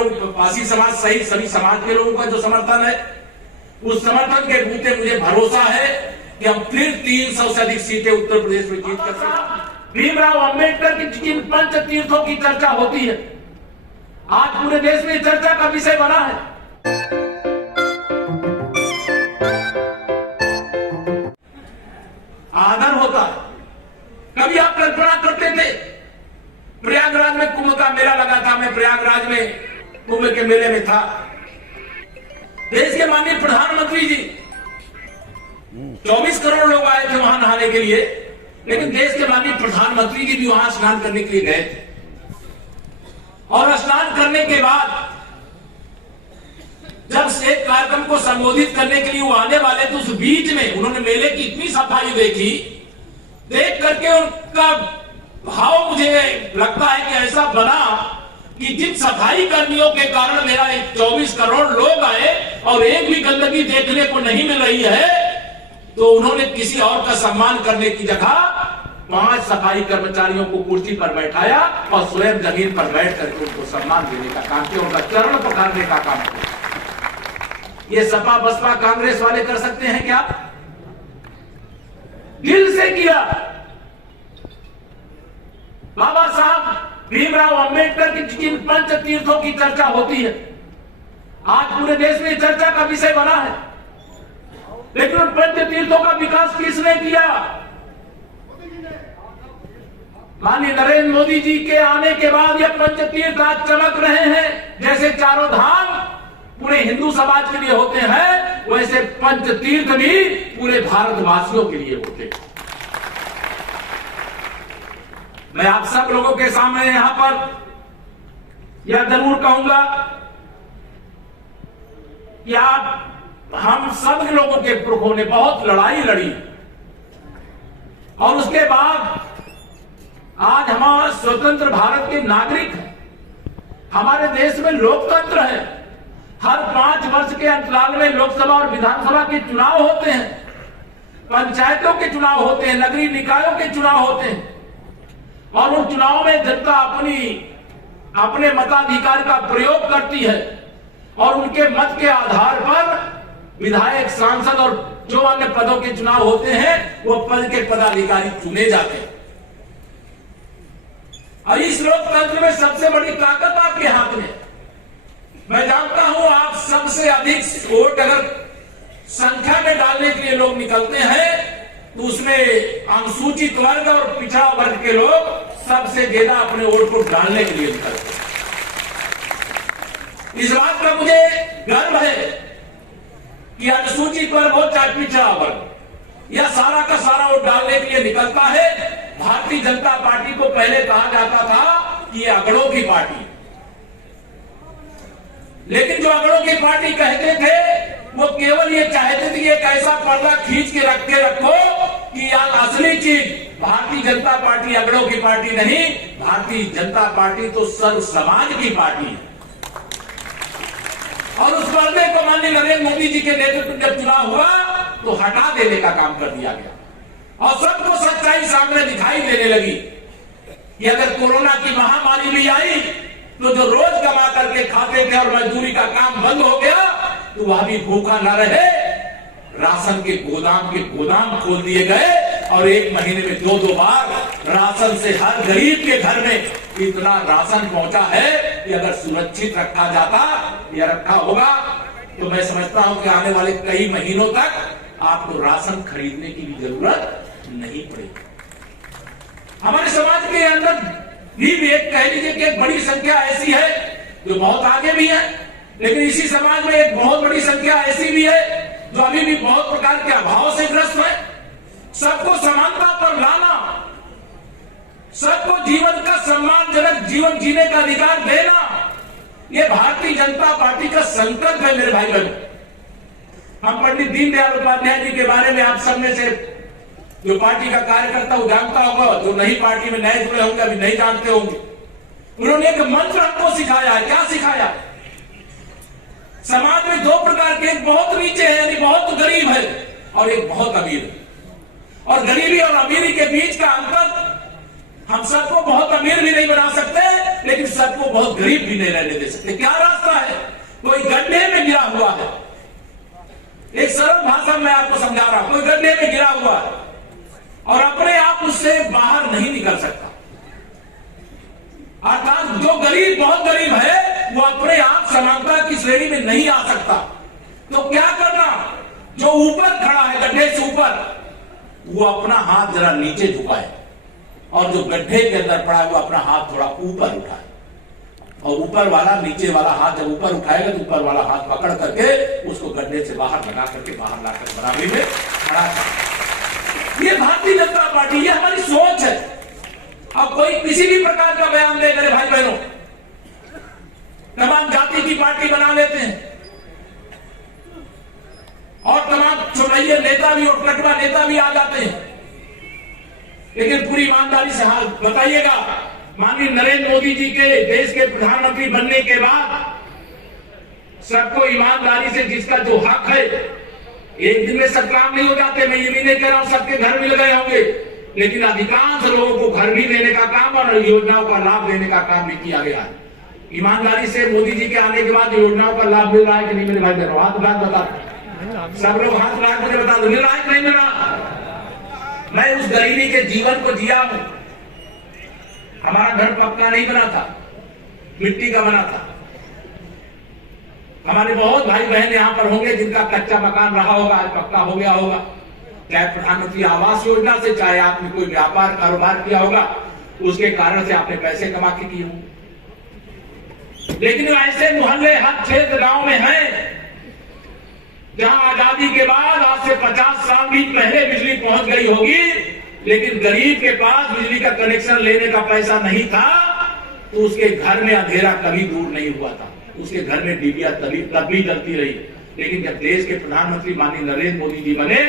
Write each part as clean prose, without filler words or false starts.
लोग, पासी समाज सहित सभी समाज के लोगों का जो समर्थन है, उस समर्थन के बूते मुझे भरोसा है कि हम फिर 300 से अधिक सीटें उत्तर प्रदेश में जीत कर सकते। भीमराव अंबेडकर की जिन पंच तीर्थों की चर्चा होती है, आज पूरे देश में चर्चा का विषय बना है। आदर होता है। कभी आप कल्पना करते थे, प्रयागराज में कुंभ का मेला लगा था, मैं प्रयागराज में कुंभ के मेले में था। देश के माननीय प्रधानमंत्री जी 24 करोड़ लोग आए थे वहां नहाने के लिए, लेकिन देश के माननीय प्रधानमंत्री जी भी वहां स्नान करने के लिए गए थे। और स्नान करने के बाद जब एक कार्यक्रम को संबोधित करने के लिए वो आने वाले थे, उस बीच में उन्होंने मेले की इतनी सफाई देखी, देख करके उनका भाव मुझे लगता है कि ऐसा बना कि जिन सफाई कर्मियों के कारण मेरा 24 करोड़ लोग आए और एक भी गंदगी देखने को नहीं मिल रही है, तो उन्होंने किसी और का सम्मान करने की जगह 5 सफाई कर्मचारियों को कुर्सी पर बैठाया और स्वयं जमीन पर बैठ करके उनको सम्मान देने का काम किया, उनका चरण पकड़ने का काम किया। ये सपा बसपा कांग्रेस वाले कर सकते हैं क्या? दिल से किया। बाबा साहब भीमराव अंबेडकर की जिन पंच तीर्थों की चर्चा होती है, आज पूरे देश में चर्चा का विषय बना है, लेकिन उन पंच तीर्थों का विकास किसने किया? माननीय नरेंद्र मोदी जी के आने के बाद ये पंच तीर्थ आज चमक रहे हैं। जैसे चारों धाम पूरे हिंदू समाज के लिए होते हैं, वैसे पंच तीर्थ भी पूरे भारतवासियों के लिए होते हैं। मैं आप सब लोगों के सामने यहां पर यह जरूर कहूंगा कि आप हम सब लोगों के पुरखों ने बहुत लड़ाई लड़ी और उसके बाद आज हमारा स्वतंत्र भारत के नागरिक हैं। हमारे देश में लोकतंत्र है। हर 5 वर्ष के अंतराल में लोकसभा और विधानसभा के चुनाव होते हैं, पंचायतों के चुनाव होते हैं, नगरीय निकायों के चुनाव होते हैं और उन चुनावों में जनता अपने मताधिकार का प्रयोग करती है और उनके मत के आधार पर विधायक, सांसद और जो अन्य पदों के चुनाव होते हैं, वो पद के पदाधिकारी चुने जाते हैं। और इस लोकतंत्र में सबसे बड़ी ताकत आपके हाथ में। मैं जानता हूं आप सबसे अधिक वोट अगर संख्या में डालने के लिए लोग निकलते हैं, तो उसमें अनुसूचित वर्ग और पिछड़ा वर्ग के लोग सबसे ज्यादा अपने वोट को डालने के लिए निकलते हैं। इस बात का मुझे गर्व है कि अनुसूचित वर्ग हो चाहे पिछड़ा वर्ग, यह सारा का सारा वोट डालने के लिए निकलता है। भारतीय जनता पार्टी को पहले कहा जाता था कि ये अगड़ों की पार्टी, लेकिन जो अगड़ों की पार्टी कहते थे वो केवल ये चाहते थे कि एक ऐसा पर्दा खींच के रखो कि यार असली चीज भारतीय जनता पार्टी अगड़ों की पार्टी नहीं, भारतीय जनता पार्टी तो सर्व समाज की पार्टी है। और उस पर्दे को माननीय नरेंद्र मोदी जी के नेतृत्व में जब चुनाव हुआ तो हटा देने का काम कर दिया गया और सबको सच्चाई सामने दिखाई देने लगी कि अगर कोरोना की महामारी भी आई तो जो रोज कमा करके खाते थे और मजदूरी का काम बंद हो गया, तो वह भी भूखा न रहे। राशन के गोदाम खोल दिए गए और 1 महीने में 2 बार राशन से हर गरीब के घर में इतना राशन पहुंचा है कि अगर सुरक्षित रखा जाता या रखा होगा तो मैं समझता हूं कि आने वाले कई महीनों तक आपको राशन खरीदने की भी जरूरत नहीं पड़ेगी। हमारे समाज के अंदर भी एक कह लीजिए कि एक बड़ी संख्या ऐसी है जो बहुत आगे भी है, लेकिन इसी समाज में एक बहुत बड़ी संख्या ऐसी भी है जो अभी भी बहुत प्रकार के अभाव से ग्रस्त है। सबको समानता पर लाना, सबको जीवन का सम्मानजनक जीवन जीने का अधिकार देना, ये भारतीय जनता पार्टी का संकल्प है। मेरे भाई बहनों, हम पंडित दीनदयाल उपाध्याय जी के बारे में आप सब में से जो पार्टी का कार्यकर्ता वो जानता होगा, जो नई पार्टी में नए जुड़े होंगे अभी नहीं जानते होंगे। उन्होंने एक मंत्र हमको सिखाया है। क्या सिखाया? समाज में 2 प्रकार के, एक बहुत नीचे है यानी बहुत गरीब है और एक बहुत अमीर है। और गरीबी और अमीरी के बीच का अंतर हम सबको बहुत अमीर भी नहीं बना सकते, लेकिन सबको बहुत गरीब भी नहीं रहने दे सकते। क्या रास्ता है? कोई गड्ढे में गिरा हुआ है, एक सरल भाषा में आपको समझा रहा हूं, कोई गड्ढे में गिरा हुआ है और अपने आप उससे बाहर नहीं निकल सकता। अर्थात जो गरीब, बहुत गरीब है, वो अपने आप समानता की श्रेणी में नहीं आ सकता। तो क्या करना? जो ऊपर खड़ा है, गड्ढे से ऊपर, वो अपना हाथ जरा नीचे झुकाए और जो गड्ढे के अंदर पड़ा है वो अपना हाथ थोड़ा ऊपर उठाए, और ऊपर वाला नीचे वाला हाथ जब ऊपर उठाएगा तो ऊपर वाला हाथ पकड़ करके उसको गड्ढे से बाहर लगा करके बाहर लाकर बराबरी में खड़ा कर। ये भारतीय जनता पार्टी, ये हमारी सोच है। अब कोई किसी भी प्रकार का बयान दे करे भाई बहनों, तमाम जाति की पार्टी बना लेते हैं और तमाम चुनावी नेता भी और कटवा नेता भी आ जाते हैं। लेकिन पूरी ईमानदारी से हाल बताइएगा, माननीय नरेंद्र मोदी जी के देश के प्रधानमंत्री बनने के बाद सबको ईमानदारी से जिसका जो हक है, एक दिन में सब काम नहीं हो जाते, मैं ये भी नहीं कह रहा हूं सबके घर मिल गए होंगे, लेकिन अधिकांश लोगों को घर भी देने का काम और योजनाओं का लाभ देने का काम भी किया गया है। ईमानदारी से मोदी जी के आने के बाद योजनाओं का लाभ मिल रहा है कि नहीं मेरे भाई बहनों? हाथ बात बता, सब लोग हाथ बात मुझे बता दो, मिल रहा है कि नहीं मिल रहा? मैं उस गरीबी के जीवन को जिया हूं। हमारा घर पक्का नहीं बना था, मिट्टी का बना था। हमारे बहुत भाई बहन यहां पर होंगे जिनका कच्चा मकान रहा होगा, आज पक्का हो गया होगा, चाहे प्रधानमंत्री आवास योजना से, चाहे आपने कोई व्यापार कारोबार किया होगा, उसके कारण से आपने पैसे कमा के किए होंगे। लेकिन ऐसे मोहल्ले हर क्षेत्र गांव में हैं जहां आजादी के बाद आज से 50 साल भी पहले बिजली पहुंच गई होगी, लेकिन गरीब के पास बिजली का कनेक्शन लेने का पैसा नहीं था, तो उसके घर में अंधेरा कभी दूर नहीं हुआ था, उसके घर में डिबिया तब भी जलती रही। लेकिन जब देश के प्रधानमंत्री माननीय नरेंद्र मोदी जी बने,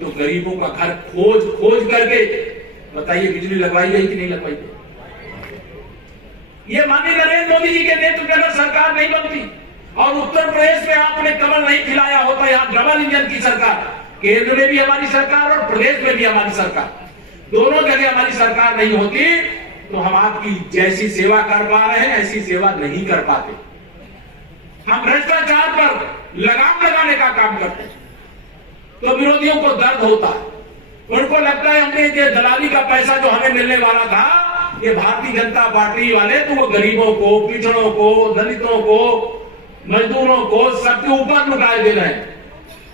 तो गरीबों का घर खोज करके बताइए बिजली लगवाई गई कि नहीं लगवाई गई? ये माननीय नरेंद्र मोदी जी के नेतृत्व में सरकार नहीं बनती और उत्तर प्रदेश में आपने कमल नहीं खिलाया होता। यहाँ डबल इंजन की सरकार, केंद्र में भी हमारी सरकार और प्रदेश में भी हमारी सरकार, दोनों जगह हमारी सरकार नहीं होती तो हम आपकी जैसी सेवा कर पा रहे हैं ऐसी सेवा नहीं कर पाते। हम भ्रष्टाचार पर लगाम लगाने का काम करते हैं तो विरोधियों को दर्द होता है, उनको लगता है हमने ये दलाली का पैसा जो हमें मिलने वाला था, ये भारतीय जनता पार्टी वाले तो वो गरीबों को, पिछड़ों को, दलितों को, मजदूरों को सबके ऊपर लुटाए दे रहे हैं।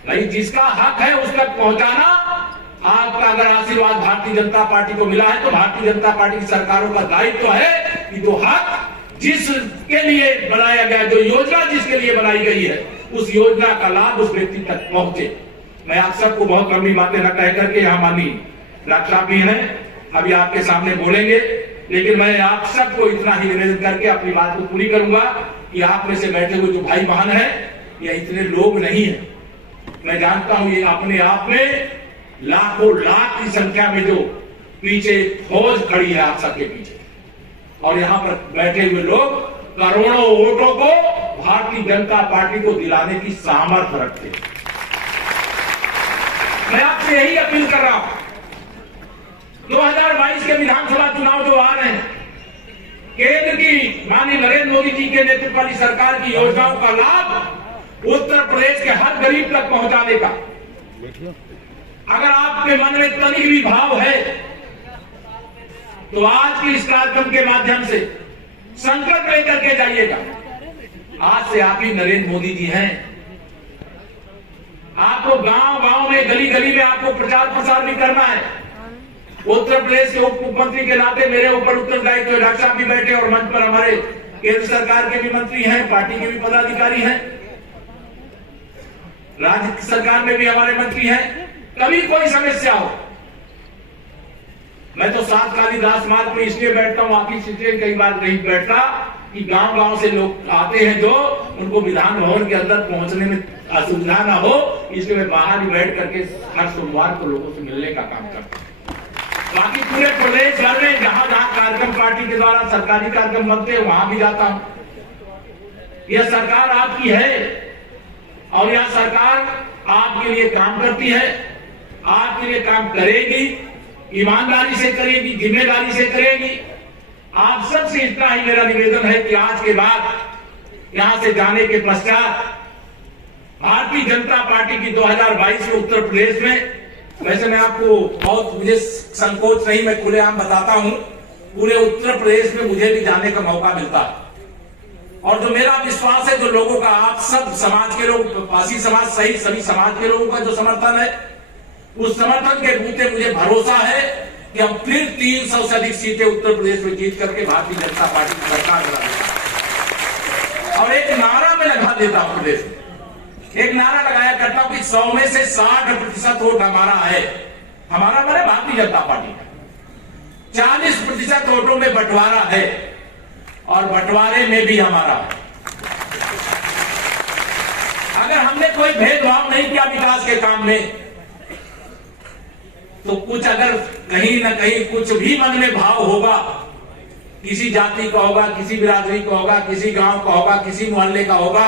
भाई जिसका हक है उस तक पहुंचाना आपका अगर आशीर्वाद भारतीय जनता पार्टी को मिला है तो भारतीय जनता पार्टी की सरकारों का दायित्व है कि जो हक जिसके लिए बनाया गया, जो योजना जिसके लिए बनाई गई है, उस योजना का लाभ उस व्यक्ति तक पहुंचे। मैं आप सबको बहुत लंबी बातें न कह करके यहाँ माननीय डॉक्टर साहब भी हैं, अभी आपके सामने बोलेंगे, लेकिन मैं आप सबको इतना ही निवेदन करके अपनी बात को पूरी करूंगा कि आप में से बैठे हुए जो भाई बहन है, ये इतने लोग नहीं है। मैं जानता हूं ये अपने आप में लाखों लाख की संख्या में जो पीछे फौज खड़ी है आप सबके पीछे, और यहां पर बैठे हुए लोग करोड़ों वोटों को भारतीय जनता पार्टी को दिलाने की सामर्थ्य रखते हैं। मैं आपसे यही अपील कर रहा हूं, 2022 के विधानसभा चुनाव जो आ रहे हैं, केंद्र की माननीय नरेंद्र मोदी जी के नेतृत्व वाली सरकार की योजनाओं का लाभ उत्तर प्रदेश के हर गरीब तक पहुंचाने का, अगर आपके मन में तनिक भी भाव है तो आज के इस कार्यक्रम के माध्यम से संकल्प लेकर के जाइएगा। आज से आप ही नरेंद्र मोदी जी हैं। आपको गांव गांव में, गली गली में आपको प्रचार प्रसार भी करना है। उत्तर प्रदेश के उप मुख्यमंत्री के नाते मेरे ऊपर उत्तरदायित्व, डॉक्टर साहब भी बैठे और मंच पर हमारे केंद्र सरकार के भी मंत्री हैं, पार्टी के भी पदाधिकारी हैं, राज्य सरकार में भी हमारे मंत्री हैं। कभी कोई समस्या हो, मैं तो 7 कालीदास मार्ग में इसलिए बैठता हूं, आपकी सीटें कई बार नहीं बैठता कि गांव गांव से लोग आते हैं जो उनको विधान भवन के अंदर पहुंचने में असुविधा ना हो, इसलिए मैं बाहर ही बैठ करके हर सोमवार को लोगों से मिलने का काम करता हूं। बाकी पूरे प्रदेश भर में जहां जहां कार्यक्रम पार्टी के द्वारा सरकारी कार्यक्रम बनते हैं वहां भी जाता हूं। यह सरकार आपकी है और यह सरकार आपके लिए काम करती है, आपके लिए काम करेगी। ईमानदारी से करेगी, जिम्मेदारी से करेगी। आप सबसे इतना ही मेरा निवेदन है कि आज के बाद यहां से जाने के पश्चात भारतीय जनता पार्टी की 2022 में उत्तर प्रदेश में, वैसे मैं आपको बहुत मुझे संकोच नहीं, मैं खुलेआम बताता हूं, पूरे उत्तर प्रदेश में मुझे भी जाने का मौका मिलता है। और जो मेरा विश्वास है, जो लोगों का, आप सब समाज के लोग, पासी समाज सहित सभी समाज के लोगों का जो समर्थन है, उस समर्थन के बूते मुझे भरोसा है कि हम फिर 300 से अधिक सीटें उत्तर प्रदेश में जीत करके भारतीय जनता पार्टी की सरकार बना। और एक नारा में लगा देता हूं, प्रदेश में एक नारा लगाया करता हूं कि 100 में से 60% वोट हमारा है। हमारा मैंने भारतीय जनता पार्टी का 40% वोटों में बंटवारा है, और बंटवारे में भी हमारा है। अगर हमने कोई भेदभाव नहीं किया विकास के काम में, तो कुछ अगर कहीं ना कहीं कुछ भी मन में भाव होगा, किसी जाति का होगा, किसी बिरादरी का होगा, किसी गांव का होगा, किसी मोहल्ले का होगा,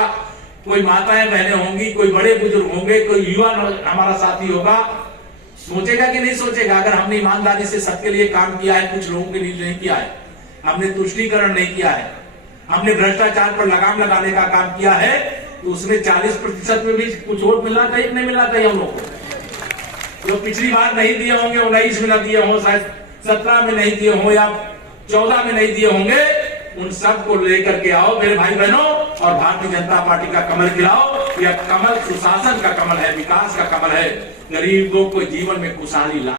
कोई माताएं बहनें होंगी, कोई बड़े बुजुर्ग होंगे, कोई युवा हमारा साथी होगा, सोचेगा कि नहीं सोचेगा? अगर हमने ईमानदारी से सबके लिए काम किया है, कुछ लोगों के लिए नहीं किया है, हमने तुष्टीकरण नहीं किया है, हमने भ्रष्टाचार पर लगाम लगाने का काम किया है, तो उसमें 40% में भी कुछ वोट मिलना चाहिए, नहीं मिलना चाहिए हम लोग को। जो पिछली बार नहीं दिए होंगे, 19 में न दिए हों, शायद 17 में नहीं दिए हों, या 14 में नहीं दिए होंगे, उन सब को लेकर के आओ मेरे भाई बहनों, और भारतीय जनता पार्टी का कमल खिलाओ। यह कमल सुशासन का कमल है, विकास का कमल है, गरीबों को जीवन में खुशहाली ला